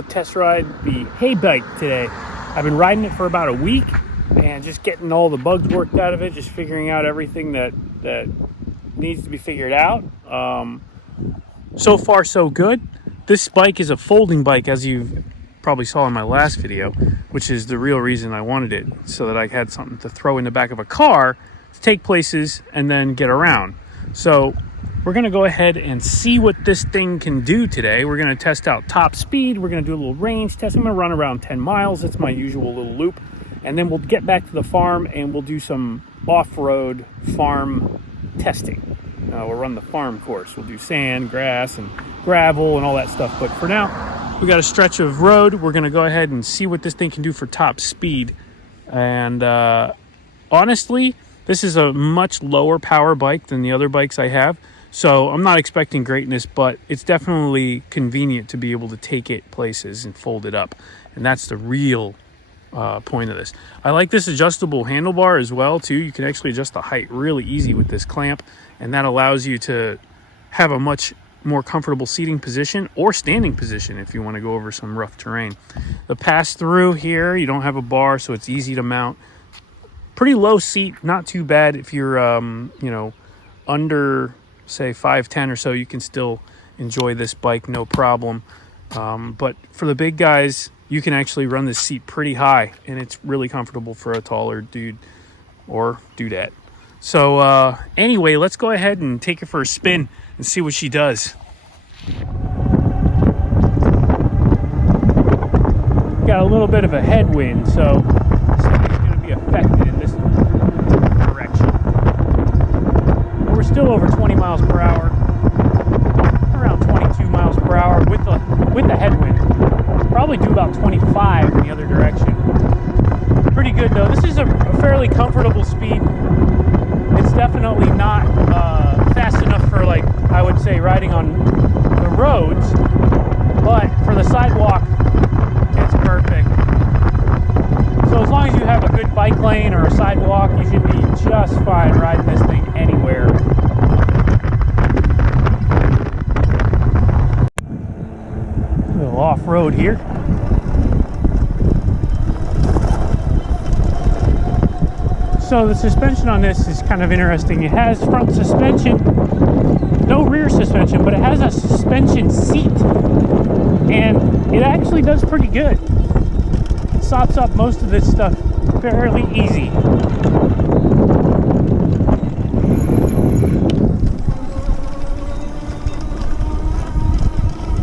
go test ride the HEYBIKE today. I've been riding it for about a week and just getting all the bugs worked out of it, just figuring out everything that needs to be figured out. So far so good. This bike is a folding bike, as you probably saw in my last video, which is the real reason I wanted it, so that I had something to throw in the back of a car to take places and then get around. So we're going to go ahead and see what this thing can do today. We're going to test out top speed. We're going to do a little range test. I'm going to run around 10 miles. It's my usual little loop. And then we'll get back to the farm and we'll do some off-road farm testing. We'll run the farm course. We'll do sand, grass, and gravel and all that stuff. But for now, we got a stretch of road. We're going to go ahead and see what this thing can do for top speed. And honestly, this is a much lower power bike than the other bikes I have. So I'm not expecting greatness, but it's definitely convenient to be able to take it places and fold it up. And that's the real point of this. I like this adjustable handlebar as well too. You can actually adjust the height really easy with this clamp, and that allows you to have a much more comfortable seating position or standing position if you want to go over some rough terrain. The pass through here, you don't have a bar, so it's easy to mount. Pretty low seat, not too bad if you're you know, under say 5'10" or so. You can still enjoy this bike no problem. But for the big guys, you can actually run this seat pretty high, and it's really comfortable for a taller dude or dudette. So anyway, let's go ahead and take her for a spin and see what she does. Got a little bit of a headwind, so this thing's going to be affected in this direction. We're still over 20 miles per hour, around 22 miles per hour with the headwind. Probably do about 25 in the other direction. Pretty good though. This is a fairly comfortable speed. It's definitely not fast enough for, like, I would say, riding on the roads, but for the sidewalk, it's perfect. So as long as you have a good bike lane or a sidewalk, you should be just fine riding this thing anywhere. A little off-road here. So the suspension on this is kind of interesting. It has front suspension, no rear suspension, but it has a suspension seat, and it actually does pretty good. It sops up most of this stuff fairly easy.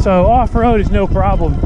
So off-road is no problem.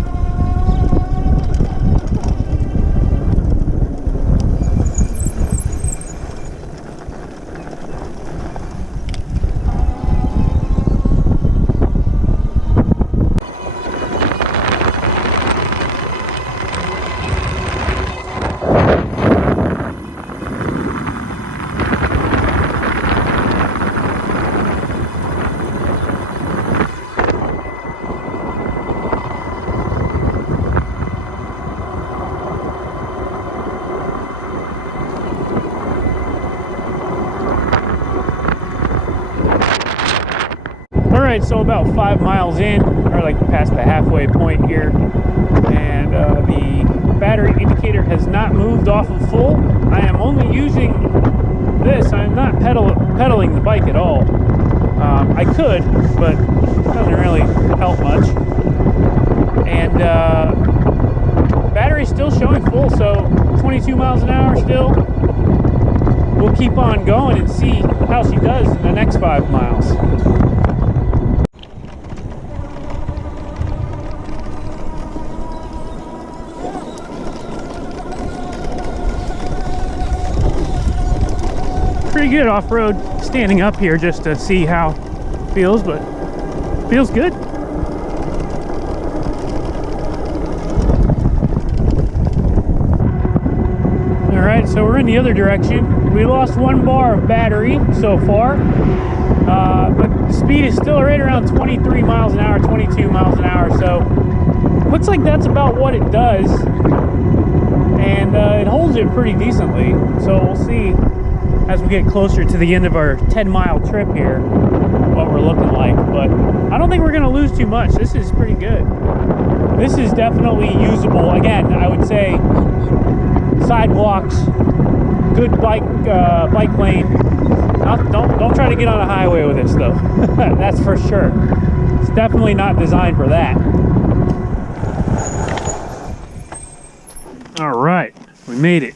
Alright, so about 5 miles in, or like past the halfway point here, and the battery indicator has not moved off of full. I am only using this. I'm not pedaling the bike at all. I could, but it doesn't really help much. And battery's still showing full, so 22 miles an hour still. We'll keep on going and see how she does in the next 5 miles. Pretty good off-road, standing up here just to see how it feels, but feels good. Alright, so we're in the other direction. We lost 1 bar of battery so far, but the speed is still right around 23 miles an hour, 22 miles an hour, so looks like that's about what it does, and it holds it pretty decently, so we'll see as we get closer to the end of our 10-mile trip here what we're looking like. But I don't think we're going to lose too much. This is pretty good. this is definitely usable. Again, I would say sidewalks, good bike lane. Don't try to get on a highway with this though. That's for sure. It's definitely not designed for that. All right, we made it.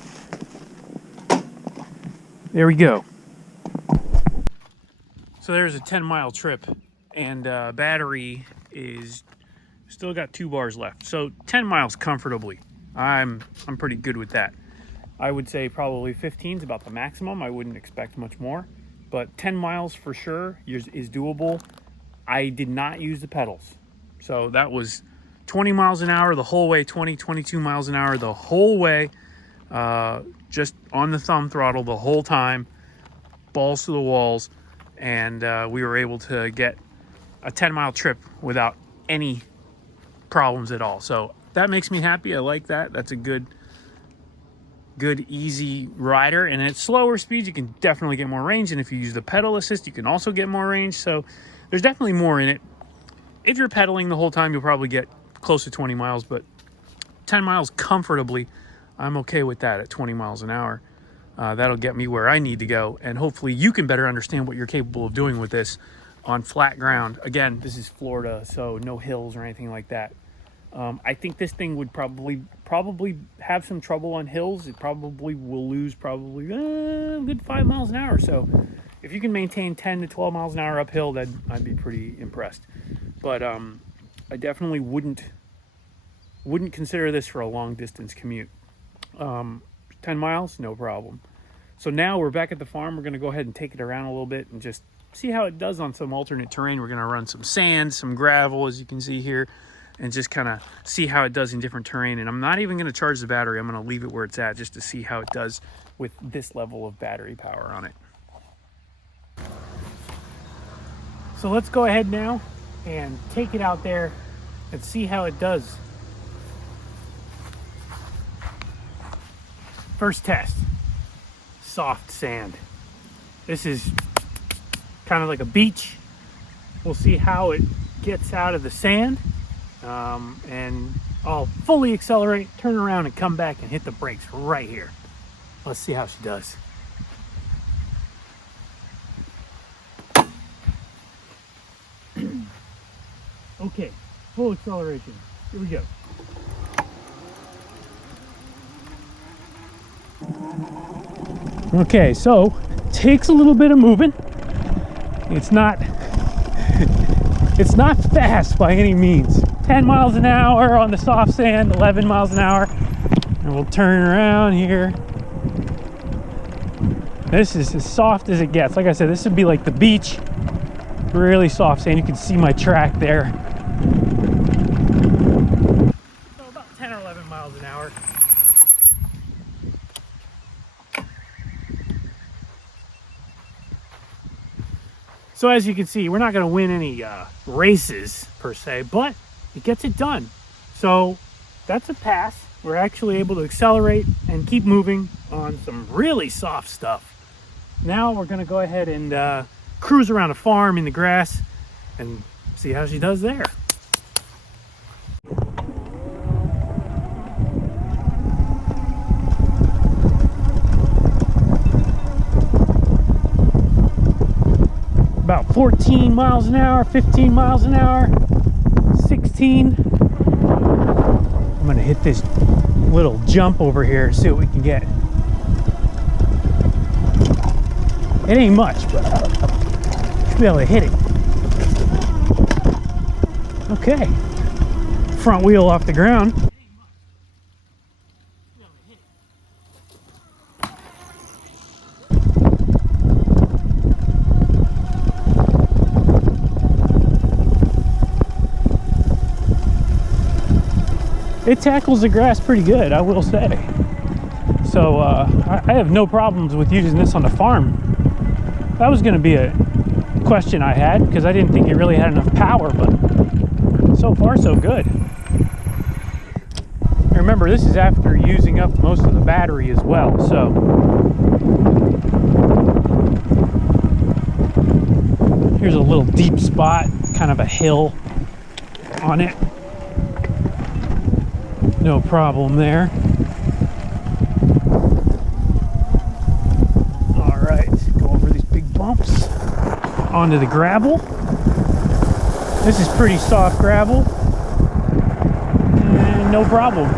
There we go. So there's a 10-mile trip, and battery is still got 2 bars left. So 10 miles comfortably. I'm pretty good with that. I would say probably 15 is about the maximum. I wouldn't expect much more, but 10 miles for sure is doable. I did not use the pedals. So that was 20 miles an hour the whole way, 22 miles an hour the whole way, just on the thumb throttle the whole time, balls to the walls, and we were able to get a 10-mile trip without any problems at all. So that makes me happy. I like that. That's a good easy rider, and at slower speeds you can definitely get more range, and if you use the pedal assist you can also get more range. So there's definitely more in it. If you're pedaling the whole time you'll probably get close to 20 miles, but 10 miles comfortably, I'm okay with that at 20 miles an hour. That'll get me where I need to go, and hopefully you can better understand what you're capable of doing with this on flat ground. Again, this is Florida, so no hills or anything like that. I think this thing would probably have some trouble on hills. It probably will lose a good 5 miles an hour. So if you can maintain 10 to 12 miles an hour uphill, then I'd be pretty impressed. But I definitely wouldn't consider this for a long distance commute. 10 miles, no problem. So now we're back at the farm. We're going to go ahead and take it around a little bit and just see how it does on some alternate terrain. We're going to run some sand, some gravel, as you can see here, and just kind of see how it does in different terrain. And I'm not even going to charge the battery. I'm going to leave it where it's at just to see how it does with this level of battery power on it. So let's go ahead now and take it out there and see how it does. First test, soft sand. This is kind of like a beach. We'll see how it gets out of the sand. And I'll fully accelerate, turn around, and come back and hit the brakes right here. Let's see how she does. Okay, full acceleration. Here we go. Okay, so takes a little bit of moving. It's not fast by any means. 10 miles an hour on the soft sand, 11 miles an hour. And we'll turn around here. This is as soft as it gets. Like I said, this would be like the beach. Really soft sand. You can see my track there. So about 10 or 11 miles an hour. So as you can see, we're not going to win any races per se, but it gets it done. So that's a pass. We're actually able to accelerate and keep moving on some really soft stuff. Now we're going to go ahead and cruise around a farm in the grass and see how she does there. About 14 miles an hour, 15 miles an hour, 16. I'm gonna hit this little jump over here, see what we can get. It ain't much, but should be able to hit it. Okay, front wheel off the ground. It tackles the grass pretty good, I will say. So I have no problems with using this on the farm. That was going to be a question I had because I didn't think it really had enough power, but so far so good. Remember, this is after using up most of the battery as well, so here's a little deep spot, kind of a hill on it. No problem there. All right, go over these big bumps onto the gravel. This is pretty soft gravel, and no problem.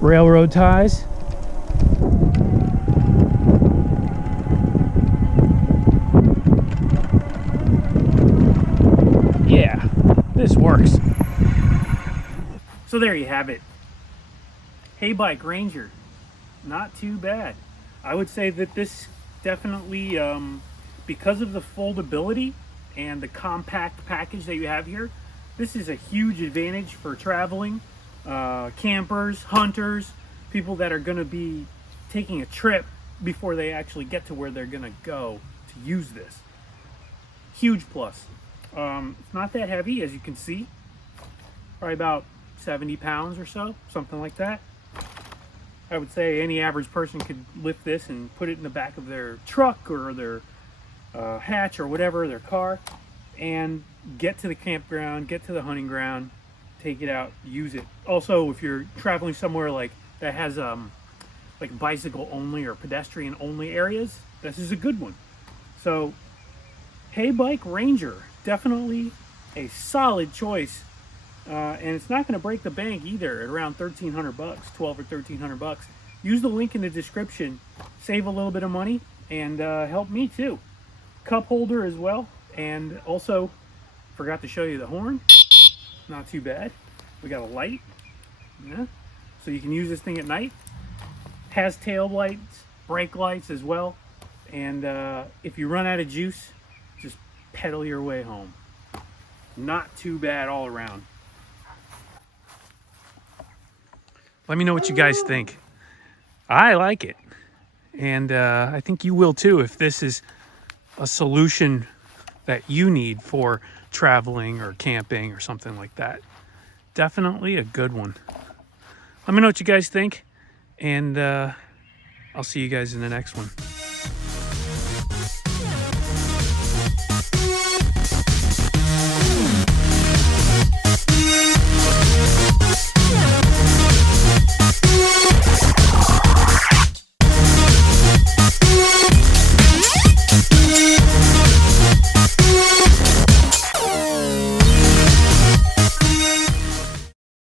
Railroad ties. Yeah, this works. So there you have it. HEYBIKE Ranger. Not too bad. I would say that this definitely, because of the foldability and the compact package that you have here, this is a huge advantage for traveling, campers, hunters, people that are going to be taking a trip before they actually get to where they're going to go to use this. Huge plus. It's not that heavy, as you can see. Probably about 70 pounds or so, something like that. I would say any average person could lift this and put it in the back of their truck or their hatch or whatever, their car, and get to the campground, get to the hunting ground, take it out, use it. Also, if you're traveling somewhere like that has like bicycle only or pedestrian only areas, this is a good one. So HEYBIKE Ranger, definitely a solid choice. And it's not going to break the bank either at around $1,300, 12 or $1,300. Use the link in the description, save a little bit of money, and help me too. Cup holder as well, and also forgot to show you the horn. Not too bad. We got a light, yeah, so you can use this thing at night. Has tail lights, brake lights as well, and if you run out of juice, just pedal your way home. Not too bad all around. Let me know what you guys think. I like it. And I think you will too if this is a solution that you need for traveling or camping or something like that. Definitely a good one. Let me know what you guys think. And I'll see you guys in the next one.